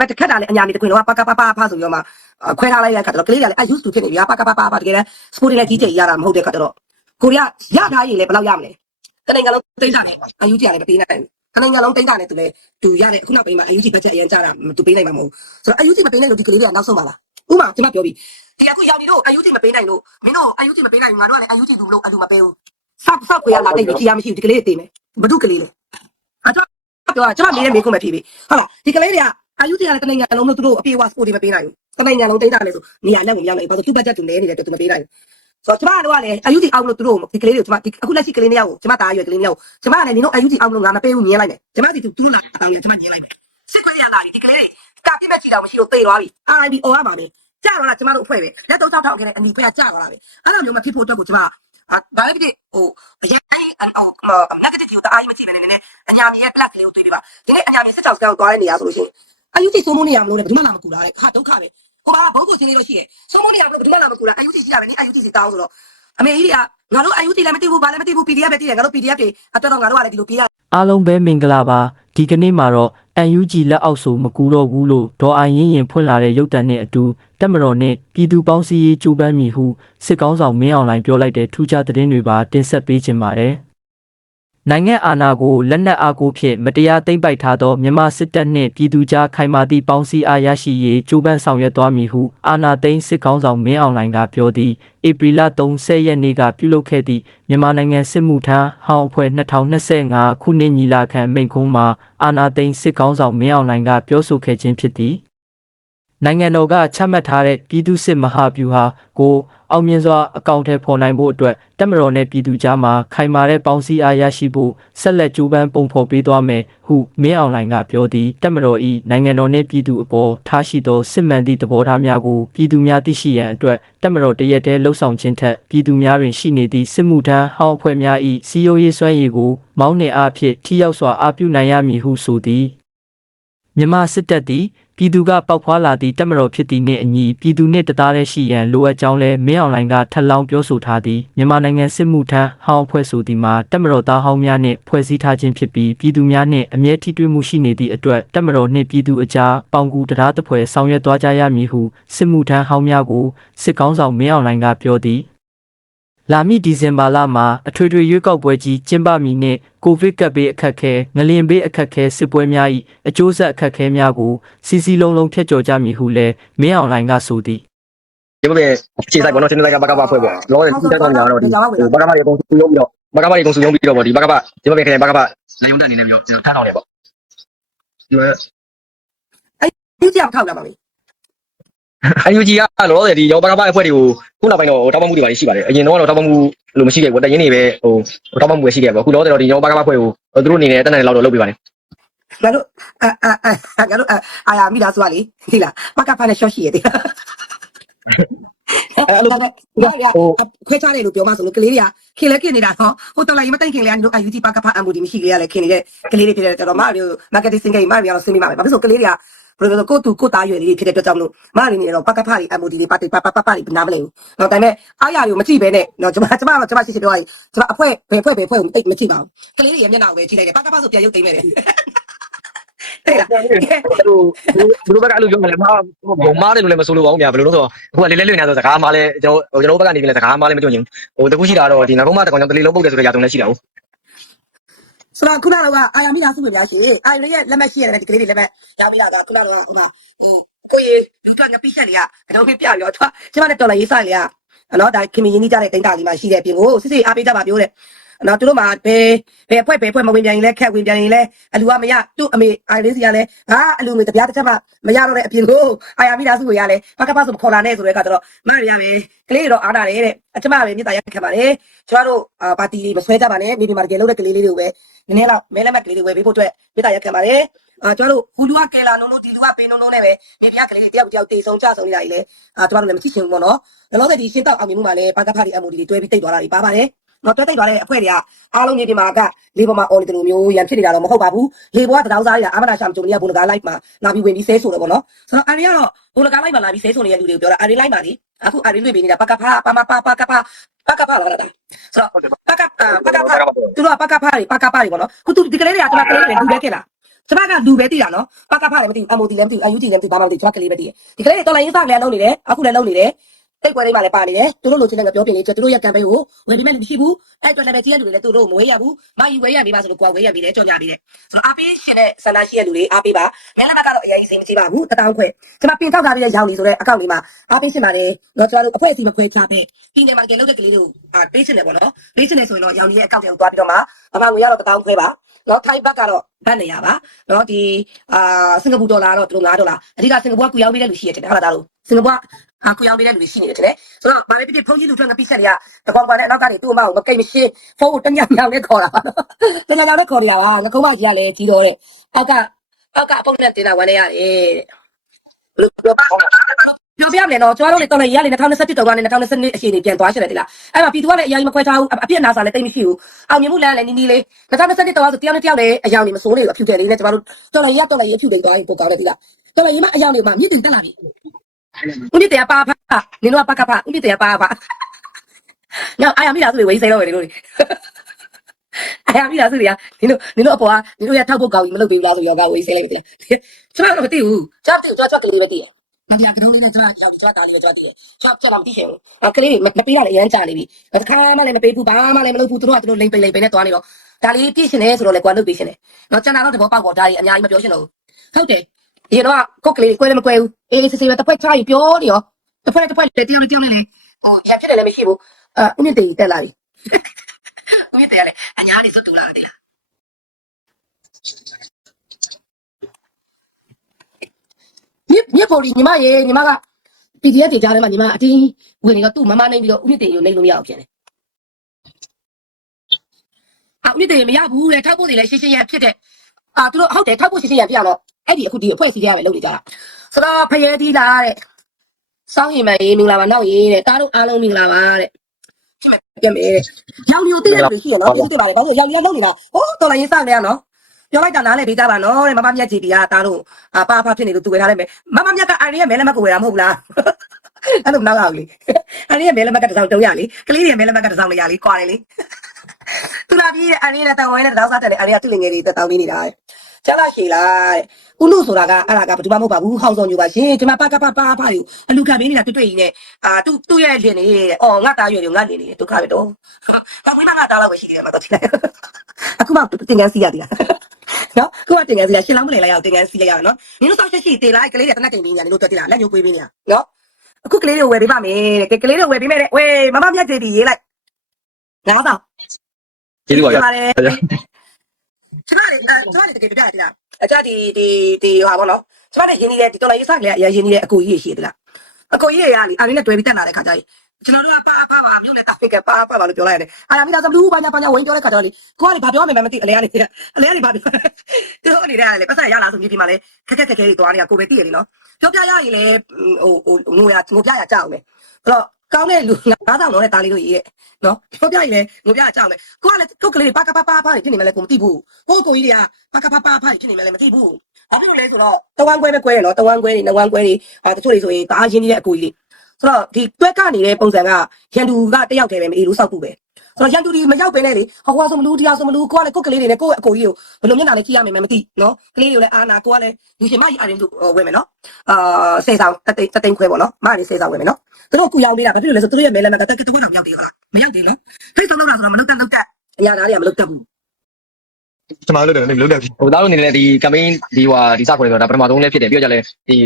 ဘတ်တစ်ခက်တာလည်းအညာနေတခွင်တော့ပကပပပဆိုပြီးတော့မှခွဲထားလိုက်တဲ့အခါကျတော့ကလေးတွေကလည်းအ used to ဖြစ်နေပြီပကပပပတကယ်လည်း sport နဲ့ကြီးကြိတ်ရတာမဟုတ်တဲ့အခါကျတော့ကိုရီးယားရထားရင်လည်းဘယ်လောက်ရမလဲတနိုင်ငံလုံးတိတ်တာနဲ့အယူကြီးကလည်းမပေးနိုင်ဘူးတနိုင်ငံလုံးတိတ်တာနဲ့သူလည်းသူရတဲ့ခုနောက်ပိုင်းမှာအယူကြီးဘတ်ဂျက်အရင်ကြတာသူပေးနိုင်မှာမဟုတ်ဆိုတော့အယူကြီးမပေးနိုင်လို့ဒီကလေးတွေကနောက်ဆုံးပါလားဥမာကျွန်မပြောပြီးဒီအခုရောက်နေတော့အယူကြီးမပေးနိုင်လို့မင်းတို့အယူကြီးမပေးနိုင်ဘူးငါတို့ကလည်းအယူကြီးသူမလို့အလူမပေးဘူးဆောက်ဆောက်ခွေရလာတိတ်ပြီးကြီးရမရှိဘူးဒီကလေးတွေတည်မယ်ဘဒုကလေးလေအတော့ပြောတာကျွန်မလေးရဲ့မိကုံးပဲဖြစ်ပြီဟုတ်လားဒီကလေးတွေက အယူကြီးကလည်းတနိုင်ငံလုံးလို့သူတို့အပြေဝါစပို့တွေမပေးနိုင်ဘူးတနိုင်ငံလုံးတိတ်တာလေဆိုနေရာနဲ့ကိုမရောက်နိုင်ဘူးဘာလို့သူဘတ်ဂျက်သူလဲနေတဲ့အတွက်သူမပေးနိုင်ဘူးဆိုတော့ကျမတို့ကလည်းအယူတီအောင်လို့သူတို့ဒီကလေးတွေကိုကျမဒီအခုလက်ရှိကလေးနှစ်ယောက်ကိုကျမသားရွယ်ကလေးနှစ်ယောက်ကိုကျမကလည်းနင်တို့အယူတီအောင်လို့ငါမပေးဘူးမြင်လိုက်မယ်ကျမဒီသူသူလာအောင်ရကျမမြင်လိုက်မယ်စစ်ခွေးရလာပြီဒီကလေးတွေကတိမဲ့ချီတော်မရှိလို့သေသွားပြီ RIB အော်ရပါလေကြာတော့လားကျမတို့အဖွဲ့ပဲလက်တော့ထောက်ထောက်ခဲ့တဲ့အနီဖက်ကကြာတော့လားပဲအဲ့လိုမျိုးမဖြစ်ဖို့အတွက်ကိုကျမအာဒါလည်းဖြစ်ဟိုအရင်ဟို negative ကိုတအားကြီးမကြည့်ဘဲနဲ့အညာမြေရဲ့ black ကလေးကိုတွေ့ပြပါဒီနေ့အညာမြေစစ်ကြောင်စကန်ကိုသွားတဲ့နေရာဆိုလို့ရှိရင် အယူတီစိုးမိုးနေရမလို့လေဘယ်သူမှလာမကူတာတဲ့ဟာဒုက္ခပဲကိုပါဘုတ်ကိုချင်းလေးတော့ရှိတယ်စိုးမိုးနေရမလို့ဘယ်သူမှလာမကူတာအယူတီရှိရပဲနိအယူတီစီတောင်းဆိုတော့အမေကြီးတွေကငါတို့အယူတီလည်းမသိဘူးဘာလည်းမသိဘူး PDF ပဲသိတယ်ငါတို့ PDF တွေအတော့တော့ငါတို့ကလည်းဒီလိုပေးရအားလုံးပဲမင်္ဂလာပါဒီကနေ့မှာတော့ UNG လက်အောက်ဆိုမကူတော့ဘူးလို့ဒေါ်အိုင်ရင်ရင်ဖွင့်လာတဲ့ရုပ်တံနဲ့အတူတက်မတော်နဲ့ပြည်သူပေါင်းစည်းရေးကြိုးပမ်းမည်ဟုစစ်ကောင်းဆောင်မင်းအောင်လှိုင်ပြောလိုက်တဲ့ထူးခြားသတင်းတွေပါတင်ဆက်ပေးခြင်းပါတယ် နိုင်ငံအာဏာကိုလက်နက်အားကိုဖြင့်မတရားသိမ်းပိုက်ထားသောမြန်မာစစ်တပ်နှင့်ပြည်သူကြားခိုင်မာသည့်ပေါင်းစည်းအားရရှိရေးကြိုးပမ်းဆောင်ရွက်သွားမည်ဟုအာဏာသိမ်းစစ်ကောင်းဆောင်မင်းအောင်လှိုင်ကပြောသည်ဧပြီလ30ရက်နေ့ကပြုလုပ်ခဲ့သည့်မြန်မာနိုင်ငံစစ်မှုထမ်းဟောင်းအဖွဲ့2025ခုနှစ်ညီလာခံမိန့်ခွန်းမှာအာဏာသိမ်းစစ်ကောင်းဆောင်မင်းအောင်လှိုင်ကပြောဆိုခဲ့ခြင်းဖြစ်သည်နိုင်ငံတော်ကချမှတ်ထားတဲ့ပြည်သူစစ်မဟာဗျူဟာကို အောင်မြင်စွာအကောင့်ထဲပေါ်နိုင်ဖို့အတွက်တက်မတော်နဲ့ပြည်သူကြားမှာခိုင်မာတဲ့ပေါင်းစည်းအားရရှိဖို့ဆက်လက်ကြိုးပမ်းပုံဖော်ပေးသွားမယ်ဟုမင်းအောင်လှိုင်ကပြောသည်တက်မတော်၏နိုင်ငံတော်နှင့်ပြည်သူအပေါ်ထားရှိသောစစ်မှန်သည့်သဘောထားများကိုပြည်သူများသိရှိရန်အတွက်တက်မတော်တရက်တည်းလှုံ့ဆော်ခြင်းထက်ပြည်သူများတွင်ရှိနေသည့်စစ်မှုထမ်းဟောင်းအဖွဲ့များ၏စီယိုရေးစွမ်းရည်ကိုမောင်းနှင်အားဖြင့်ထိရောက်စွာအားပြုနိုင်ရမည်ဟုဆိုသည်မြန်မာစစ်တပ်သည် ပြည်သူကပောက်ဖွာလာသည့်တပ်မတော်ဖြစ်သည့်နှင့်အညီပြည်သူနှင့်တသားတည်းရှိရန်လိုအပ်ကြောင်းလဲမင်းအောင်လှိုင်ကထပ်လောင်းပြောဆိုထားသည်မြန်မာနိုင်ငံစစ်မှုထမ်းဟောင်းအဖွဲ့ဆိုသည်မှာတပ်မတော်သားဟောင်းများနှင့်ဖွဲ့စည်းထားခြင်းဖြစ်ပြီးပြည်သူများနှင့်အမြဲထိတွေ့မှုရှိနေသည့်အတွက်တပ်မတော်နှင့်ပြည်သူအကြားပေါင်ကူတရားတစ်ဖွဲ့ဆောင်ရွက်သွားကြရမည်ဟုစစ်မှုထမ်းဟောင်းများကိုစစ်ကောင်းဆောင်မင်းအောင်လှိုင်ကပြောသည် လာမည့်ဒီဇင်ဘာလမှာအထွေထွေရွေးကောက်ပွဲကြီးကျင်းပမည်နှင့်ကိုဗစ်ကပ်ဘေးအခက်အခဲငလျင်ဘေးအခက်အခဲစစ်ပွဲများ၏အကျိုးဆက်အခက်အခဲများကိုစီစီလုံးလုံးဖျက်ကျော်ကြမည်ဟုလည်းမင်းအောင်လှိုင်ကဆိုသည်ဒီဘက်ခြေဆိုင်ပေါ့နော်စနေတိုက်ကဘကဘဖွဲ့ပေါ့လောရဲ့ဒီတက်တော့ညာတော့ဒီဘကဘတွေအကုန်စုယုံပြီးတော့ဘကဘတွေအကုန်စုယုံပြီးတော့ပေါ့ဒီဘကဘဒီဘက်ခရိုင်ဘကဘနိုင်ုံတက်အနေနဲ့ပြီးတော့ကျွန်တော်ထမ်းတော်တယ်ပေါ့ဒီဘက်ဒီကြောင်ထောက်လာပါမ ယ်အယူဂျီကလောရဲ့ဒီရောဘကဘအဖွဲ့တွေကိုခုနောက်ပိုင်းတော့တောက်ပမှုတွေပါရှိပါတယ်အရင်တော့တော့တောက်ပမှုလို့မရှိခဲ့ဘူးတရင်နေပဲဟိုတောက်ပမှုပဲရှိခဲ့ပေါ့ခုလောတော့ဒီရောဘကဘအဖွဲ့ကိုသူတို့အနေနဲ့တက်နိုင်လောက်တော့လုပ်ပေးပါတယ်ငါတို့အာအာအာငါတို့အာယာမိသားစုကလေဒီလားပကဖာနဲ့ရှော့ရှိရတယ်အဲ့လိုငါရခွဲချတယ်လို့ပြောမှဆိုလို့ကလေးတွေကခင်လဲခင်နေတာဟောဟိုတော်လိုက်မတိုင်ခင်လဲတို့အယူတီပကဖာအမ်ဘူဒီမရှိလေးရလဲခင်နေတဲ့ကလေးတွေဖြစ်တဲ့တော်တော်မတို့မာကတ်စင်ကိမရအောင်ဆင်းမိမှာပဲဘာဖြစ်လို့ကလေးတွေက ဘယ်လိုလဲကိုတူကိုသားရွယ်လေးဖြစ်တဲ့အတွက်ကြောင့်မလို့မရင်းနေတော့ပကဖာတွေအမ်ဘူဒီတွေပါတိပပပပတွေနားမလဲဘူးတော့ဒါပေမဲ့အားရတွေကိုမကြည့်ပဲနဲ့တော့ကျွန်မကျွန်မကျွန်မရှိရှိပြောရရင်ကျွန်မအဖွဲဘယ်ဖွဲဘယ်ဖွဲကိုတိတ်မကြည့်ပါဘူးကလေးတွေရဲ့မျက်နှာကိုပဲကြည့်လိုက်တယ်ပကဖာဆိုပြန်ရုပ်သိမ်းမယ်တဲ့တဲ့လားသူသူတို့ဘက်ကအဲ့လိုပြောမှလည်းမဘုံမားတယ်လို့လည်းမဆိုလိုပါဘူးများဘယ်လိုလို့ဆိုတော့အခုကလေးလေးလွင်နေဆိုစကားမားလဲကျွန်တော်ကျွန်တော်ဘက်ကနေလည်းစကားမားလဲမကြုံရင်ဟိုတခုရှိတာတော့ဒီငါကုန်းမတကောင်ကြောင့်တလေးလုံးပုတ်တယ်ဆိုတဲ့ຢာတုံလည်းရှိတာဟုတ် ဆိုတော့ခုနကတော့အာယာမိသားစုပဲများရှိအာရရဲ့လက်မှတ်ရှိရတယ်ဒီကလေးတွေလက်မှတ်ရမိတာကခုနကတော့ဟိုမှာဟိုကိုကြီးလူတွက်ငပိချက်တွေကအတော့ပြပြရောသူကကျမနဲ့တော်လာရေးဆိုင်လေကနော်ဒါခင်မင်းရင်းကြီးကြတဲ့တိန်တာလေးမှာရှိတဲ့ပြင်ကိုစစ်စစ်အားပေးကြပါပြောတယ် နော်သူတို့မှာဘယ်ဘယ်အဖွဲ့ဘယ်အဖွဲ့မဝင်ပြန်ရင်လဲခက်ဝင်ပြန်ရင်လဲအလူကမရသူ့အမေအိုင်လေးစီကလည်းဟာအလူမေတပြားတစ်ချက်မှမရတော့တဲ့အပြင်ကိုအာယာမိသားစုကိုရလဲဘကပဆိုခေါ်လာနေဆိုတဲ့ကတော့မရရမယ်ကလေးတွေတော့အားနာတယ်တဲ့အကျမပဲမြေတားရက်ခံပါတယ်ကျမတို့ပါတီမဆွဲကြပါနဲ့နေဒီမှာတကယ်လို့တဲ့ကလေးလေးတွေကိုပဲနည်းနည်းတော့မဲလက်မက်ကလေးတွေဝယ်ပေးဖို့အတွက်မေတ္တာရက်ခံပါတယ်အာကျွန်တော်တို့ဟူလူကကဲလာနုံနုံဒီလူကပေးနုံနုံနဲ့ပဲမြေပြားကလေးတွေတယောက်တယောက်တေဆုံးကြဆုံးနေတာကြီးလေအာကျွန်တော်တို့လည်းမသိချင်ဘူးပေါ့နော်လောလောဆယ်ဒီရှင်းတော့အောင်မြင်မှုမှာလည်းပါကဖားဒီ MOD တွေတွဲပြီးတိတ်သွားတာတွေပါပါတယ် နော်တွဲတိတ်သွားတဲ့အဖွဲ့တွေကအားလုံးမြေပြင်မှာကလေပေါ်မှာအော်နေတယ်လို့မျိုးရန်ဖြစ်နေတာတော့မဟုတ်ပါဘူးလေပေါ်ကတရောင်းစားရတာအမနာရှာမကြုံနေရဘုလကားလိုက်မှာလာပြီးဝင်ပြီးဆဲဆိုတော့ပေါ့နော်ဆိုတော့အာရီကတော့ဘုလကားလိုက်မှာလာပြီးဆဲဆိုနေတဲ့လူတွေကိုပြောတာအာရီလိုက်မှာဒီအခုအာရီလွေပေးနေတာပကဖာပါမပါပကဖာပကဖာလာတာဆိုတော့ပကပကဖာသူတို့ကပကဖားတွေပကဖားတွေပေါ့နော်ခုသူဒီကလေးတွေကကျွန်မကလေးတွေလူပဲခဲ့လားကျမကလူပဲသိတာနော်ပကဖလည်းမသိဘူး MOD လည်းမသိဘူး UG လည်းမသိဘူးဘာမှမသိဘူးကျမကလေးပဲသိတယ်ဒီကလေးတွေတော်လိုင်းရေးစားလည်းလုံးနေတယ်အခုလည်းလုံးနေတယ် တိတ်ပွဲလေးမှလည်းပါနေတယ်သူတို့လိုချင်တဲ့ကပြောပြနေတယ်သူတို့ရဲ့ကံပေးကိုဝယ်ပေးမဲ့လူမရှိဘူးအဲ့အတွက်လည်းပဲကြီးတဲ့လူတွေလည်းသူတို့မဝေးရဘူးမယူဝေးရပြီပါဆိုလို့ကိုယ်ဝေးရပြီလေကြော်ညာပြီလေဆိုတော့အားပေးရှင်တဲ့ဆန္ဒရှိတဲ့လူတွေအားပေးပါမဲလည်းကတော့အရင်စီမကြည့်ပါဘူးတတောင်းခွဲကျမပြင်ထောက်ထားပြီးတဲ့ရောင်နေဆိုတဲ့အကောင့်လေးမှာအားပေးရှင်ပါတယ်တော့ကျမတို့အဖွဲ့အစည်းမခွဲခြားပဲဒီနေ့မှာကြလုပ်တဲ့ကလေးတို့အာပေးရှင်တယ်ပေါ့နော်ပေးရှင်တယ်ဆိုရင်တော့ရောင်နေတဲ့အကောင့်တွေကိုသွားပြီးတော့မှအမငွေရတော့တတောင်းခွဲပါနော်ထိုင်းဘက်ကတော့ဗတ်နေရပါနော်ဒီအာစင်ကာပူဒေါ်လာတော့သူတို့9ဒေါ်လာအဓိကစင်ကာပူကကူရောက်ပြီးတဲ့လူရှိရတယ်ဟုတ်လားဒါလို့စင်ကာပူက အာကူရောက်ပြီးတဲ့လူရှိနေတယ်တဲ့ဆိုတော့ဗာပဲဖြစ်ဖြစ်ဖုန်းကြီးလူထွက်ငါပြချက်တွေကတကောင်ကွာနဲ့အနောက်ကနေသူ့အမကိုမကိတ်မရှင်းဖုန်းကိုတညညောင်နဲ့ခေါ်တာပါတညညောင်နဲ့ခေါ်နေတာပါငကုံးမကြီးကလည်းကြီးတော့တဲ့အောက်ကအောက်ကအပုံနဲ့တင်တာဝန်နေရတယ်တဲ့ဘယ်လိုပြောပါပြောပြရမယ်နော်ကျွန်တော်တို့လေတော်လည်းရလေ2021တုန်းကနေ2022အချိန်ကြီးပြန်သွားရှိတယ်တိလားအဲ့မှာပြည်သူကလည်းအရင်မခွဲထားဘူးအပြစ်နာစာလည်းတိတ်မရှိဘူးအောင်မြင်မှုလမ်းလည်းနီးနီးလေး2021တုန်းကဆိုတယောက်နဲ့တယောက်လည်းအယောင်နေမစိုးနေဘူးအဖြူတယ်လေးနဲ့ကျွန်တော်တို့တော်လည်းရတော်လည်းရအဖြူတယ်သွားရင်ပိုကောင်းတယ်တိလားတော်လည်းရမအယောင်နေမှာမြင့်တင်တက်လာပြီ ဦးဒီတရားပါဖာနင်တို့ကပကဖဦးဒီတရားပါဖာညအာရမိလားဆိုပြီးဝေးစေတော့တယ်လို့အာရမိလားဆိုပြီးနင်တို့နင်တို့အပေါ်ကနင်တို့ရထောက်ဖို့ကောင်းပြီမလုပ်ပေးဘူးလားဆိုပြီးတော့ဝေးစေလိုက်ပြီကျွန်တော်တို့မသိဘူးကျွန်တော်သိကျွန်တော်ကလေးပဲသိတယ်မပြကတုံးလေးနဲ့ကျွန်တော်ရောက်ကျွန်တော်တားလေးပဲကျွန်တော်သိတယ်ကျွန်တော်ကျွန်တော်မသိချင်ဘူးအကလေးမပေးတာလည်းအရန်ကြာနေပြီတစ်ခါမှလည်းမပေးဘူးဘာမှလည်းမလုပ်ဘူးသူတို့ကသူတို့လိမ့်ပိန်လိမ့်ပိန်နဲ့သွားနေတော့ဒါလေးပြည့်ရှင်နေဆိုတော့လေကွာလုပ်ပေးရှင်တယ်တော့ကျွန်တော်တော့တဘောပေါက်ပေါ်ဒါကြီးအများကြီးမပြောရှင်တော့ဟုတ်တယ် ဒီတော့ကိုကလေးကွဲလည်းမကွဲဘူးအေးစစ်စစ်ပဲတစ်ဖက်ချာယူပြောနေရောတစ်ဖက်တစ်ဖက်တယောက်တယောက်နဲ့လေဟိုရဖြစ်တယ်လည်းမရှိဘူးအာဦးမြင့်တေးတက်လာပြီဦးမြင့်တေးကလည်းအညာလေးစွတ်တူလာတယ်လားမြစ်မြစ်ပေါ်ဒီညီမရေညီမက PDF တွေကြားထဲမှာညီမအတင်းဝင်နေတော့သူ့မမနိုင်ပြီးတော့ဦးမြင့်တေးကိုနေလို့မရအောင်ဖြစ်နေအာဦးမြင့်တေးမရဘူးလေထောက်ဖို့တွေလည်းရှင်းရှင်းရဖြစ်တဲ့အာသူတို့ဟုတ်တယ်ထောက်ဖို့ရှင်းရှင်းရပြတော့ အဲ့ဒီအခုဒီအဖွဲ့အစည်းတွေပဲလုပ်နေကြတာဆိုတော့ဖရဲတီးလာတဲ့စောင်းရင်မရေးမင်္ဂလာပါနောက်ရေးတဲ့တားတို့အားလုံးမင်္ဂလာပါတဲ့ဖြစ်မယ်ပြမယ်တဲ့ရောင်မျိုးတည့်ရတယ်ရှိရနော်ဒီတည့်ပါတယ်ဘာလို့ရောင်မျိုးလုံးနေတာဟောတော်လိုက်ရေးစနေရနော်ပြောလိုက်တာနားလေပေးကြပါနော်တဲ့မမမြတ်ကြီးပြာတားတို့အာပါဖဖြစ်နေလို့သူဝယ်ထားလိုက်မယ်မမမြတ်ကအိုင်ရီရဲ့မဲလက်မကိုဝယ်တာမဟုတ်ဘူးလားအဲ့လိုမနောက်အောင်လေအိုင်ရီရဲ့မဲလက်မကတစ်စောင်းတုံးရလေကလေးတွေမဲလက်မကတစ်စောင်းလည်းရလေကွာတယ်လေသူလာပြီးအိုင်ရီနဲ့တောင်းဝဲနဲ့တောင်းစားတယ်လေအိုင်ရီကသူ့လင်ငယ်တွေတောင်းပြီးနေတာ ကျလာရှည်လားဥလို့ဆိုတာကအဲ့ဒါကဘယ်သူမှမဟုတ်ပါဘူးဟောင်းဆောင်ညူပါရှင်ဒီမှာပါကပါပါပါယူအလူခံပေးနေတာတွေ့တွေ့ကြီးနဲ့အာသူ့သူ့ရဲ့လင်နေအော်ငါသားရွယ်တွေငါနေနေဒုက္ခပဲတော့ဘာမှမငါသားလောက်ပဲရှိတယ်မှာတော့ဒီလိုက်အခုမှတင်ကန်းစီရသေးလားနော်ခုမှတင်ကန်းစီရရှင်းလောင်းမလဲလိုက်အောင်တင်ကန်းစီရရအောင်နော်နင်တို့ဆောက်ချက်ရှိတင်လိုက်ကလေးတွေတနက်ကိန်ပေးနေတာနင်တို့တွေ့တိလားလက်ညှိုးပေးပေးနေတာနော်အခုကလေးတွေဝယ်ပေးပါမယ်တဲ့ကလေးတွေဝယ်ပေးမယ်တဲ့ဝေးမမမြတ်သေးပြီရေးလိုက်ငါတော့ကျေးဇူးပါဗျာပါတယ် ကျမလည်းကျမလည်းတကယ်ပြရတယ်လားအကြဒီဒီဒီဟာပေါ့နော်ကျမလည်းရင်းနေတဲ့ဒီတော်လိုက်ရေးစားကလေးအရင်ရင်းနေတဲ့အကိုကြီးရှိသေးလားအကိုကြီးတွေကလေအားလေးနဲ့တွဲပြီးတက်လာတဲ့ခါကျရင်ကျွန်တော်တို့ကပါပါပါမြို့နဲ့တာဖိတ်ကပါပါပါလို့ပြောလိုက်ရတယ်အာရမိသားစဘလူးဘာညာဘာညာဝင်ပြောတဲ့ခါကျတော့လေကိုကလေဘာပြောမှမသိအလဲကနေအလဲကနေဘာပြောသူတို့နေတဲ့လေပတ်စံရလာဆိုပြီးဒီမှာလေခက်ခက်ခက်ခဲတွေသွားနေတာကိုပဲသိရလေနော်ပြောပြရရင်လေဟိုဟိုငိုရငိုပြရကြအောင်လေအဲ့တော့ ကောင်းတဲ့လူ9000တော့တဲ့တားလေးတို့ရေးရဲ့နော်ပြောပြရင်လေငိုပြရကြအောင်လေကိုကလည်းကိုကလေးပါကပါပါပါဖြစ်နေမှလည်းကိုမသိဘူးကိုကိုကြီးတွေကပါကပါပါပါဖြစ်နေမှလည်းမသိဘူးဘာဖြစ်လို့လဲဆိုတော့တဝမ်းခွဲပဲခွဲရနော်တဝမ်းခွဲတွေနဝမ်းခွဲတွေအဲတချို့တွေဆိုရင်တအားရင်းနေတဲ့အကိုကြီးလေးဆိုတော့ဒီတွဲကနေတဲ့ပုံစံကရန်သူကတယောက်တည်းပဲမအေးလို့စောက်ဖို့ပဲ ဆိုတော့ရန်သူဒီမရောက်ပဲနဲ့လေဟောကွာဆိုမလို့တရားဆိုမလို့ကိုကလည်းကိုကလေးတွေနဲ့ကိုယ့်အကိုကြီးကိုဘယ်လိုမျက်နှာနဲ့ကြည့်ရမယ်မသိနော်ကလေးတွေကိုလည်းအာနာကိုကလည်းဒီရှင်မကြီးအာရင်တို့ဝယ်မယ်နော်အာစေဆောင်တသိတသိန်းခွဲပေါ့နော်မရစေဆောင်ဝယ်မယ်နော်သူတို့ကူရောက်နေတာဘာဖြစ်လို့လဲဆိုသူတို့ရဲ့မဲလက်မကတက်ကတဝက်တော့ရောက်သေးခလားမရောက်သေးနော်ဖိတ်ဆုံးလောက်တာဆိုတော့မလုတ်တက်လုတ်တက်အရာသားတွေကမလုတ်တက်ဘူးကျွန်တော်တို့လည်းလုံးတယ်ဟိုသားတို့အနေနဲ့ဒီ campaign ဒီဟွာဒီစခေါ်တယ်ဆိုတာဒါပထမဆုံးလည်းဖြစ်တယ်ပြီးတော့ကြလဲဒီ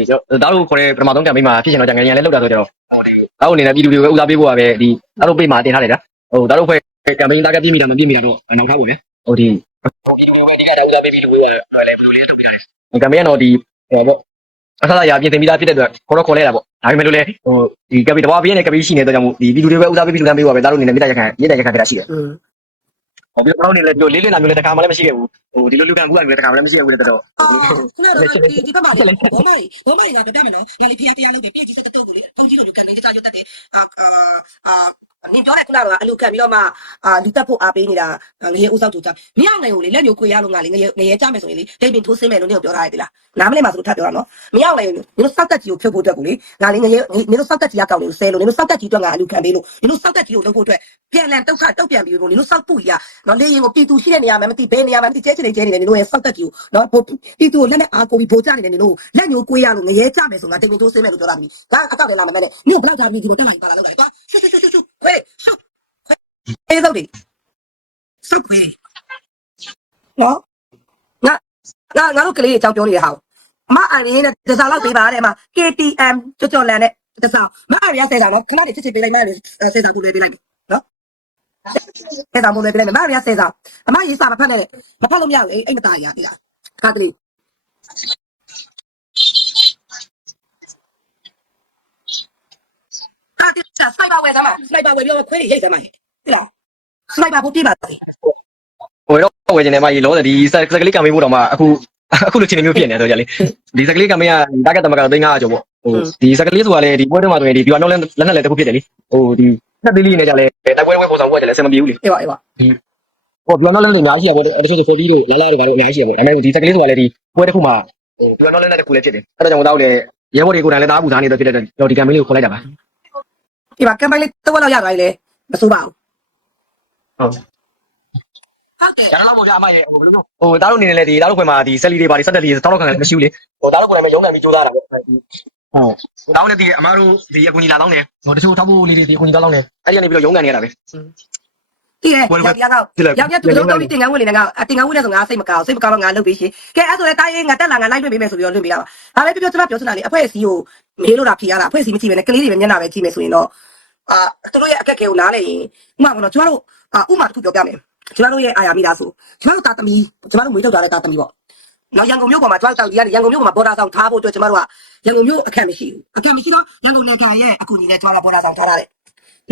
သားတို့ခေါ်တဲ့ပထမဆုံး campaign မှာဖြစ်ချင်တော့ကြငယ်ရန်လည်းလောက်တာဆိုကြတော့ဟိုဒီသားတို့အနေနဲ့ပြည်သူတွေကိုဦးစားပေးဖို့ပါပဲဒီသားတို့ပေးမှာတင်ထားတယ်ဗျာ ဟိုသားတို့ဖွဲ့ campaign တာကပြည့်မိတာမပြည့်မိတာတော့နောက်ထားဖို့ဗျာဟိုဒီပြည်သူတွေဒီကတည်းကဦးစားပေးပြီးလူဝေးပါလည်းဘယ်လိုလဲလုပ်ပြရတယ် campaign ကတော့ဒီဟိုပေါ့အခါလာရပြင်တင်ပြီးသားဖြစ်တဲ့အတွက်ခေါ်တော့ခေါ်လဲတာပေါ့ဒါပေမဲ့လို့လေဟိုဒီကပီတဘာပြင်းနဲ့ကပီရှိနေတဲ့အတွက်ကြောင့်မို့ဒီပြည်သူတွေပဲဦးစားပေးပြီးလူတန်းပေးပါပဲသားတို့အနေနဲ့မြေတရခံမြေတရခံပြတာရှိတယ်อืมဟိုပြီးတော့ဘယ်လိုနေလဲပြောလေးလေးနာမျိုးလည်းတခါမှလည်းမရှိခဲ့ဘူးဟိုဒီလိုလူကန်ကူကလည်းတခါမှလည်းမရှိခဲ့ဘူးတဲ့တော့အော်ခဏတော့ဒီဒီဘက်မှာလေဘောမလေးဘောမလေးကပြပြမယ်နော်ငါလေးဖျားတရားလုပ်တယ်ပြည့်ကြီးစက်တုပ်ကိုလေအုံကြီးလိုကန်နေကြရွတ်တတ်တယ်အာအာအာ နင်ပြောတဲ့ခုနကအလူကတ်ပြီးတော့မှအာလူတက်ဖို့အားပေးနေတာငရေဦးဆောက်တူတာမင်းအောင်နိုင်ကိုလေလက်မျိုးခွေရလို့ငါလေငရေငရေကြမယ်ဆိုရင်လေဒိတ်ပင်ထိုးစင်းမယ်လို့နင်ပြောထားရတယ်လားနားမလဲမှာဆိုလို့ထပ်ပြောတာနော်မင်းအောင်နိုင်နင်တို့စောက်တက်ကြီးကိုဖြုတ်ဖို့အတွက်ကိုလေငါလေငရေနင်တို့စောက်တက်ကြီးကကောက်လို့ဆဲလို့နင်တို့စောက်တက်ကြီးအတွက်ငါအလူခံပေးလို့နင်တို့စောက်တက်ကြီးကိုလုပ်ဖို့အတွက်ပြန်လန်တုတ်ခတုတ်ပြန်ပြီးလို့နင်တို့စောက်ပူကြီးကနော်လေရင်ကိုပြည်သူရှိတဲ့နေရာမှာမသိဘယ်နေရာမှာမသိကျဲချင်နေကျဲနေတယ်နင်တို့ရဲ့စောက်တက်ကြီးကိုနော်ပြည်သူကိုလက်နဲ့အားကိုပြီးဗိုလ်ချနေတယ်နင်တို့လက်မျိုးကွေးရလို့ငရေကြမယ်ဆိုငါဒိတ်ပင်ထိုးစင်းမယ်လို့ပြောတာပြီငါအကောက်တယ်လားမမဲနဲ့နင်ကိုဘယ်လောက်ကြာပြီးဒီကိုတက်လာပါလားလောက်လာတယ်ကွာရှုရှု ရှုရှုရှုခွေးရှုအေးတော့ဒီစုပ်ပြီးနော်ငါငါငါတို့ကလေးအကြောင်းပြောနေတဲ့ဟာအမအန်ရင်းနဲ့တစားလောက်ပေးပါတဲ့မှာ KTM ကြော်ကြော်လန်နဲ့တစားမအန်ရင်းဆဲတာနော်ခဏလေးချစ်ချစ်ပေးလိုက်မယ်လို့ဆဲတာသူလေးပေးလိုက်နော်ဆဲတာမို့လေးပေးလိုက်မယ်မအန်ရင်းဆဲတာအမရေးစာမဖတ်နဲ့မဖတ်လို့မရဘူးအိမ်မသားရတိလားခါကလေး ကာတိစနိုက်ပါဝယ်သမားစနိုက်ပါဝယ်ပြီးတော့ခွေးရိတ်သမားဟဲ့တိလားစနိုက်ပါဖို့ပြေးပါသေးဟိုတော့ဝယ်ကျင်တယ်မကြီးလောတယ်ဒီစက်ကလေးကံမေးဖို့တော့မှအခုအခုလိုချင်းမျိုးဖြစ်နေတော့ကြလေဒီစက်ကလေးကံမေးကတာကတ်တမကတော့3500ကျော်ပေါ့ဟိုဒီစက်ကလေးဆိုတာလေဒီပွဲတော့မှဆိုရင်ဒီ viewer တော့လက်နဲ့လက်တစ်ခုဖြစ်တယ်လေဟိုဒီနှစ်သေးလေးနဲ့ကြလေတိုက်ပွဲပွဲပုံဆောင်ပွဲကြလေအဆင်မပြေဘူးလေအေးပါအေးပါဟို viewer တော့လက်နဲ့အများကြီးရပေါ့တချို့ဆို40တို့လာလာတို့ဘာလို့အများကြီးရပေါ့ဒါပေမဲ့ဒီစက်ကလေးဆိုတာလေဒီပွဲတစ်ခုမှာဟို viewer တော့လက်နဲ့တစ်ခုလည်းဖြစ်တယ်အဲ့ဒါကြောင့်တော့လေရဲဘော်တွေကိုယ်တိုင်လည်းတားပူစားနေတော့ဖြစ်တဲ့တော့ဒီကံမေးလေးကိုခေါ်လိုက်တာပါ ဒီမှာကမ်ပိုင်လေးတော့လောက်ရသွားပြီလေမစိုးပါဘူးဟုတ်ဟုတ်တယ်ရတော့ဘောကြအမရဲ့ဟိုဘယ်လိုဟိုတားတို့အနေနဲ့လေဒီတားတို့ခွဲမှာဒီဆက်လီတွေပါဒီဆက်တက်လီတောက်တော့ခံမရှိဘူးလေဟိုတားတို့ကိုယ်တိုင်ပဲရုံးကန်ပြီးကြိုးစားတာပေါ့ဟုတ်တောင်းနေဒီအမားတို့ဒီအကူကြီးလာတော့နေဟိုတချို့ထောက်ဖို့လေးတွေဒီအကူကြီးတောင်းနေအဲ့ဒီကနေပြီးတော့ရုံးကန်နေရတာပဲ တည်ရဲ့ယောက်ျားကယောက်ျားသူတို့တော့တင်ကန်းဝင်နေငါအတင်ကန်းဝင်နေဆိုငါစိတ်မကောင်းစိတ်မကောင်းတော့ငါလုပ်ပြီးရှင်ကဲအဲ့ဆိုလေတားရင်ငါတက်လာငါလိုက်တွေ့ပေးမယ်ဆိုပြီးတော့လွှင့်ပေးတာပါဒါပဲပြောပြောကျွန်မပြောချင်တာလေအဖွဲ့အစည်းကိုမေးလို့တာဖြေရတာအဖွဲ့အစည်းမကြည့်ပဲနဲ့ကလေးတွေပဲမျက်နှာပဲကြည့်မယ်ဆိုရင်တော့အာသူတို့ရဲ့အခက်အခဲကိုနားလည်ရင်ဥမာကတော့ကျွန်တော်တို့အာဥမာတစ်ခုပြောပြမယ်ကျွန်တော်တို့ရဲ့အာယာမိသားစုကျွန်တော်တို့တာသမီကျွန်တော်တို့မွေးထုတ်ထားတဲ့တာသမီပေါ့နော်ရန်ကုန်မြို့ပေါ်မှာကျွန်တော်တို့တောက်ဒီကနေရန်ကုန်မြို့ပေါ်မှာဘော်ဒါဆောင်ထားဖို့အတွက်ကျွန်တော်တို့ကရန်ကုန်မြို့အခက်မရှိဘူးအခက်မရှိတော့ရန်ကုန်နယ်ခံရဲ့အကူအညီနဲ့ကျွန်တော်တို့ဘော်ဒါဆောင်ထားရတယ်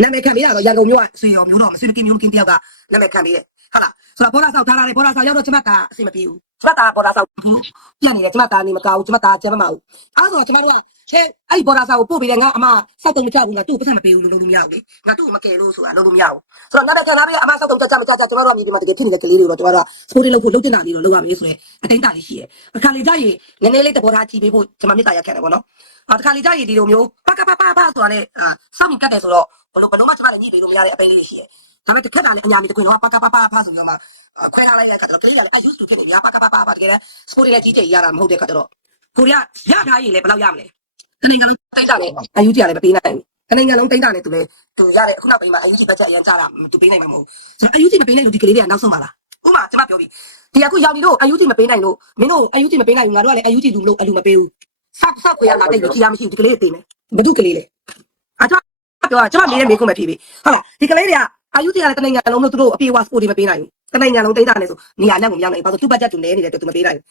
နာမည်ခံပေးရတော့ရန်ကုန်မြို့ကဆွေရောမျိုးတော့မဆွေမကင်းမျိုးမကင်းတယောက်ကနာမည်ခံပေးတယ်ဟုတ်လားဆိုတော့ဘောဓာဆောက်ထားရတယ်ဘောဓာဆောက်ရောက်တော့ကျမကအဆင်မပြေဘူးကျမကဘောဓာဆောက်ပြတ်နေတယ်ကျမကနေမကောက်ဘူးကျမကကျမမအောင်အဲ့ဆိုတော့ကျမတို့ကဟဲ့အဲ့ဒီဘောဓာဆောက်ကိုပို့ပေးတယ်ငါအမဆောက်တော့မကြောက်ဘူးငါသူ့ကိုပတ်စံမပေးဘူးလို့လုပ်လို့မရဘူးလေငါသူ့ကိုမကယ်လို့ဆိုတာလုပ်လို့မရဘူးဆိုတော့နာမည်ခံထားပြီးအမဆောက်တော့ကြကြမကြကြကျမတို့ကမြေပြင်မှာတကယ်ဖြစ်နေတဲ့ကလေးတွေတော့ကျမတို့ကစပိုးတွေလုပ်ဖို့လုပ်တင်တာလေးတော့လုပ်ရမယ်ဆိုရင်အတိုင်းတာလေးရှိရဲ့အခါလေးကြရင်နည်းနည်းလေးတဘောဓာကြည့်ပေးဖို့ကျမမြစ်တာရက်ခံတယ်ပေါ့နော်အာ တခါလေးကြရင်ဒီလိုမျိုးပကပပပဆိုတာနဲ့အာစောင့်မြင်ကတ်တယ်ဆိုတော့ဘလို့ဘလို့မှကျမလည်းညှိပေးလို့မရတဲ့အပိုင်းလေးတွေရှိရဲ့ဒါပေမဲ့တစ်ခက်တာလည်းအညာမီတခွင်တော့ပကပပပဆိုတော့မှခွဲထားလိုက်တဲ့အခါကျတော့ကလေးလည်းအယူစုဖြစ်နေရပကပပပတကယ်လည်းစပိုးတွေလည်းကြီးကြိတ်ရတာမဟုတ်တဲ့အခါကျတော့ကိုရီးယားရထားရင်လည်းဘယ်လောက်ရမလဲတနင်္ဂနွေတိတ်တာနဲ့အယူကြီးကလည်းမပေးနိုင်ဘူးတနင်္ဂနွေတိတ်တာနဲ့သူလည်းသူရတဲ့အခုနောက်ပိုင်းမှာအယူကြီးဘတ်ဂျက်အရင်ကြတာသူပေးနိုင်မှာမဟုတ်ဘူးဆိုတော့အယူကြီးမပေးနိုင်လို့ဒီကလေးတွေကနောက်ဆုံးပါလားဥမာကျွန်မပြောပြီဒီအခုရောက်ပြီလို့အယူကြီးမပေးနိုင်လို့မင်းတို့အယူကြီးမပေးနိုင်ဘူးငါတို့ကလည်းအယူကြီးလူမလို့အလူမပေးဘူး ဆောက်ဆောက်ကိုရလာတဲ့ယူကြီးရမရှိဘူးဒီကလေးတွေပေးမယ်ဘယ်သူကလေးလဲအကျွန်တော်ပြောကျွန်မမေးတဲ့မေးခွန်းပဲဖြေပြီဟုတ်လားဒီကလေးတွေကအယူကြီးကလည်းတနင်္ဂနွေလုံးလို့သူတို့အပြေဝစပို့တွေမပေးနိုင်ဘူးတနင်္ဂနွေလုံးတိတ်တာနဲ့ဆိုနေရာနဲ့ကိုမရောက်နိုင်ဘူးဘာလို့သူ့ဘတ်ဂျက်တူနေနေတယ်သူမပေးနိုင်ဘူး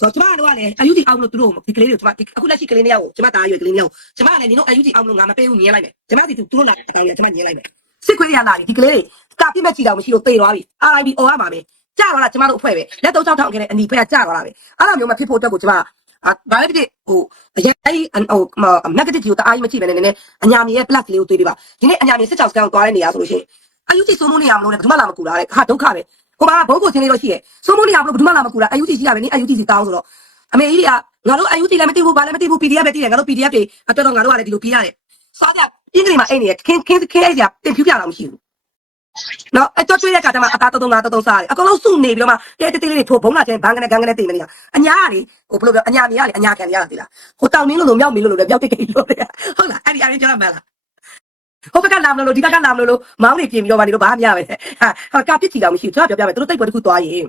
ဆိုတော့ကျမတို့ကလည်းအယူကြီးအောင်လို့သူတို့ဒီကလေးတွေကိုကျမအခုလက်ရှိကလေးတွေကိုကျမတားရွယ်ကလေးတွေကိုကျမကလည်းနင်တို့အယူကြီးအောင်လို့ငါမပေးဘူးညင်းလိုက်မယ်ကျမစီသူတို့လာတောင်းရကျမညင်းလိုက်မယ်စစ်ခွေးရလာပြီဒီကလေးတွေကပြစ်မဲ့ချီတောင်မရှိလို့သေသွားပြီ RIB အော်ရမှာပဲကြာသွားတာကျမတို့အဖွဲ့ပဲလက်တော့ကြောက်ထောက်ခဲ့တဲ့အနီဖက်ကကြာသွားတာပဲအဲ့လိုမျိုးမဖြစ်ဖို့အတွက်ကိုကျမ အာဘာလဲဖြစ်ဟိုအရင်ဟို negative ကိုတအားကြီးမကြည့်ပဲနဲ့နည်းနည်းအညာမြေရဲ့ plus လေးကိုတွေးပြပါဒီနေ့အညာမြေစစ်ချောက်စကန်ကိုသွားတဲ့နေရာဆိုလို့ရှိရင်အယူကြီးစိုးမိုးနေရမလို့လေဘယ်သူမှလာမကူတာတဲ့ဟာဒုက္ခပဲကိုပါကဘုံကိုချင်းလေးတော့ရှိရဲ့စိုးမိုးနေရမလို့ဘယ်သူမှလာမကူတာအယူကြီးရှိရပဲနိအယူကြီးစီတောင်းဆိုတော့အမေကြီးတွေကငါတို့အယူကြီးလည်းမသိဘူးဘာလည်းမသိဘူး PDF ပဲသိတယ်ငါတို့ PDF တွေအတော်တော်ငါတို့ကလည်းဒီလိုပြရတယ်စားကြအင်္ဂလိပ်မှာအိတ်နေရခင်းခင်းခင်းအဲ့ကြတင်ဖြူပြတာမရှိဘူး နော်အဲ့တော့ကျွေးတဲ့ခါကျမှအသားတုံးတုံးငါတုံးတုံးစားတယ်အကုန်လုံးစုနေပြီးတော့မှတဲတဲတဲလေးတွေထိုးဘုံလာချင်းဘန်းကနေဂန်းကနေတင်နေရအညာကလေဟိုဘယ်လိုပြောအညာမြေကလေအညာခံရတာတိလားဟိုတောင်နင်းလို့လို့မြောက်မင်းလို့လို့လည်းမြောက်တိတ်ကိလို့လေဟုတ်လားအဲ့ဒီအရင်ကျွန်တော်မှန်လားဟိုဘက်ကလာမလို့လို့ဒီဘက်ကလာမလို့လို့မောင်းနေပြင်ပြီးတော့မှနေလို့ဘာမှမရပဲဟာဟာကပစ်ချီတော့မရှိဘူးကျွန်တော်ပြောပြမယ်သူတို့တိတ်ပွဲတစ်ခုသွားရင်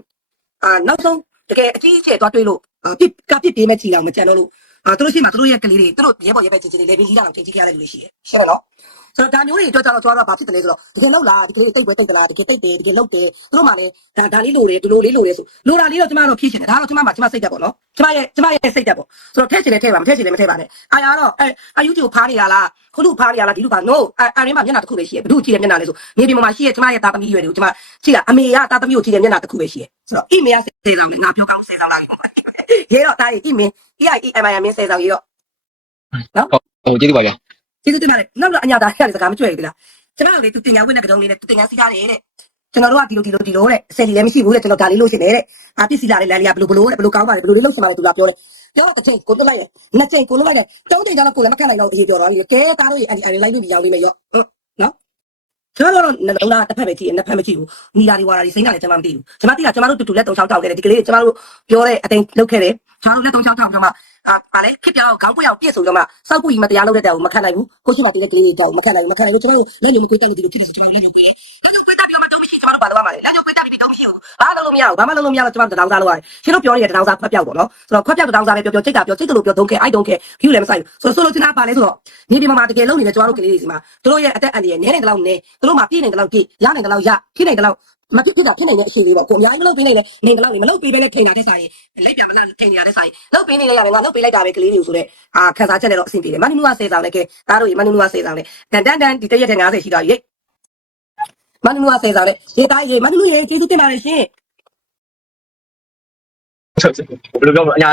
အာနောက်ဆုံးတကယ်အကြီးအကျယ်သွားတွေးလို့ပစ်ကပစ်ပေးမဲ့ချီတော့မကြံတော့လို့အာသူတို့ရှိမှသူတို့ရဲ့ကလေးတွေသူတို့ရဲဘော်ရဲဘက်ချင်းချင်းတွေလေပင်ကြီးတာတော့ချင်းချင်းကြရတဲ့လူတွေရှိတယ်ရှင်းတယ်နော် ဆိုတော့ဒါမျိုးတွေအတွက်ကျတော့ကျွန်တော်တို့ကဘာဖြစ်တယ်လဲဆိုတော့တကယ်လောက်လားဒီကလေးတိတ်ပွဲတိတ်သလားတကယ်တိတ်တယ်တကယ်လောက်တယ်သူတို့မှလည်းဒါဒါလေးလိုတယ်ဒီလိုလေးလိုတယ်ဆိုလိုတာလေးတော့ကျွန်မတို့ဖြည့်ချင်တယ်ဒါတော့ကျွန်မမှကျွန်မစိတ်တက်ပေါ့နော်ကျွန်မရဲ့ကျွန်မရဲ့စိတ်တက်ပေါ့ဆိုတော့ထည့်ချင်တယ်ထည့်ပါမထည့်ချင်တယ်မထည့်ပါနဲ့အာရတော့အဲအယူတီကိုဖားနေတာလားခုလူဖားနေတာလားဒီလူက no အာအရင်မှမျက်နှာတစ်ခုပဲရှိရဘယ်သူကြည့်ရမျက်နှာလဲဆိုနေဒီမှာရှိရကျွန်မရဲ့တာသမီးရွယ်တွေကိုကျွန်မကြည့်တာအမေကတာသမီးကိုကြည့်ရမျက်နှာတစ်ခုပဲရှိရဆိုတော့အိမေကစေဆောင်နေငါပြောကောင်းစေဆောင်လာရေတော့တာရေးအိမင်း EIEMI မင်းစေဆောင်ရေတော့ဟိုကျေးဇူးပါဗျာ ကျေးဇူးတင်ပါတယ်နောက်တော့အညာသားရတဲ့စကားမကြွယ်ဘူးလားကျမတို့လေသူတင်ညာဝင်းတဲ့ကတုံးလေးနဲ့သူတင်ညာစီကားလေးတဲ့ကျွန်တော်တို့ကဒီလိုဒီလိုဒီလိုတဲ့အစင်ကြီးလည်းမရှိဘူးတဲ့ကျွန်တော်ဒါလေးလို့ရှင်နေတဲ့အာပစ္စည်းလာတဲ့လမ်းလေးကဘလို့ဘလို့တဲ့ဘလို့ကောင်းပါလဲဘလို့လေးလို့ရှင်ပါလဲသူကပြောတယ်ပြောတော့တစ်ချိန်ကိုလွတ်လိုက်တယ်နှစ်ချိန်ကိုလွတ်လိုက်တယ်သုံးချိန်ကျတော့ကိုလည်းမခံနိုင်တော့အေးပြောတော့ကဲသားတို့ရဲ့အဲ့ဒီအဲ့ဒီလိုက်လို့ပြီးရောင်းလိမ့်မယ်ရောနော်ကျွန်တော်တို့နှလုံးသားတစ်ဖက်ပဲကြည့်ရင်နှစ်ဖက်မကြည့်ဘူးမိလာတွေဝါလာတွေစိမ့်တာလည်းကျွန်မမသိဘူးကျွန်မသိတာကျွန်မတို့တူတူလက်တုံချောင်းတောက်ခဲ့တယ်ဒီကလေးကျွန်မတို့ပြောတဲ့အတိုင်းလုပ်ခဲ့တယ် ကျွန်တော်တို့လက်တုံချောင်းတောက်ကျွန်မအာဗာလဲခစ်ပြောင်းခေါင်းပွေအောင်ပြည့်စုံကျွန်မစောက်ပူကြီးမတရားလုပ်တဲ့တောင်မခံနိုင်ဘူးကိုရှိမှတည်းကလေးတောင်မခံနိုင်ဘူးမခံနိုင်လို့ကျွန်တော်တို့လက်ညှိုးမကွေးတက်လို့ဒီလိုဖြစ်နေကျွန်တော်လက်ညှိုးကွေးလက်ညှိုးကွေးတက်ပြီးတော့မတုံးမရှိကျွန်တော်တို့ဘာလုပ်ရမှာလဲလက်ညှိုးကွေးတက် ပြီးတုံးမရှိဘူးဘာလုပ်လို့မရဘူးဘာမှလုပ်လို့မရတော့ကျွန်တော်တို့တောင်းစားလုပ်ရတယ်ရှင်တို့ပြောနေတဲ့တောင်းစားခွက်ပြောက်ပေါ့နော်ဆိုတော့ခွက်ပြောက်တောင်းစားပဲပြောပြောစိတ်တာပြောစိတ်တလို့ပြောဒုံးခဲအိုက်ဒုံးခဲဖြူလည်းမဆိုင်ဘူးဆိုတော့ဆိုလို့ချင်တာပါလဲဆိုတော့နေပြည်မှာတကယ်လုပ်နေတဲ့ကျွန်တော်တို့ကလေးတွေစီမှာတို့ရဲ့အသက်အန္တရာယ်နည်းနေတယ်လို့နည်းတို့မှာပြည့်နေတယ်လို့ပြည့်ရနေတယ်လို့ရဖြစ်နေတယ်လို့မဖြစ်ဖြစ်တာဖြစ်နေတဲ့အရှိလေးပေါ့ကိုအများကြီးမလုပ်ပေးနိုင်နဲ့နေတယ်လို့မလုပ်ပေးဘဲနဲ့ထိန်တာတဲ့ဆိုင်လက်ပြန်မလားထိန်နေတာတဲ့ဆိုင်လုပ်ပေးနေလေရတယ်ငါလုပ်ပေးလိုက်တာပဲကလေးတွေဆိုတော့အာခန်းစားချက်နဲ့တော့အဆင်ပြေတယ်မနူနူကစေဆောင်လည်းကဲသားတို့ရေမနူနူကစေဆောင်လည်းတန်တန်တန်ဒီတရက်တဲ့90ရှိသွားပြီ မနူနူကစေဆောင်လည်းရေသားရေမနူနူရေကျေးဇူးတင်ပါတယ်ရှင် ဘယ်လိုပြောမလဲအညာ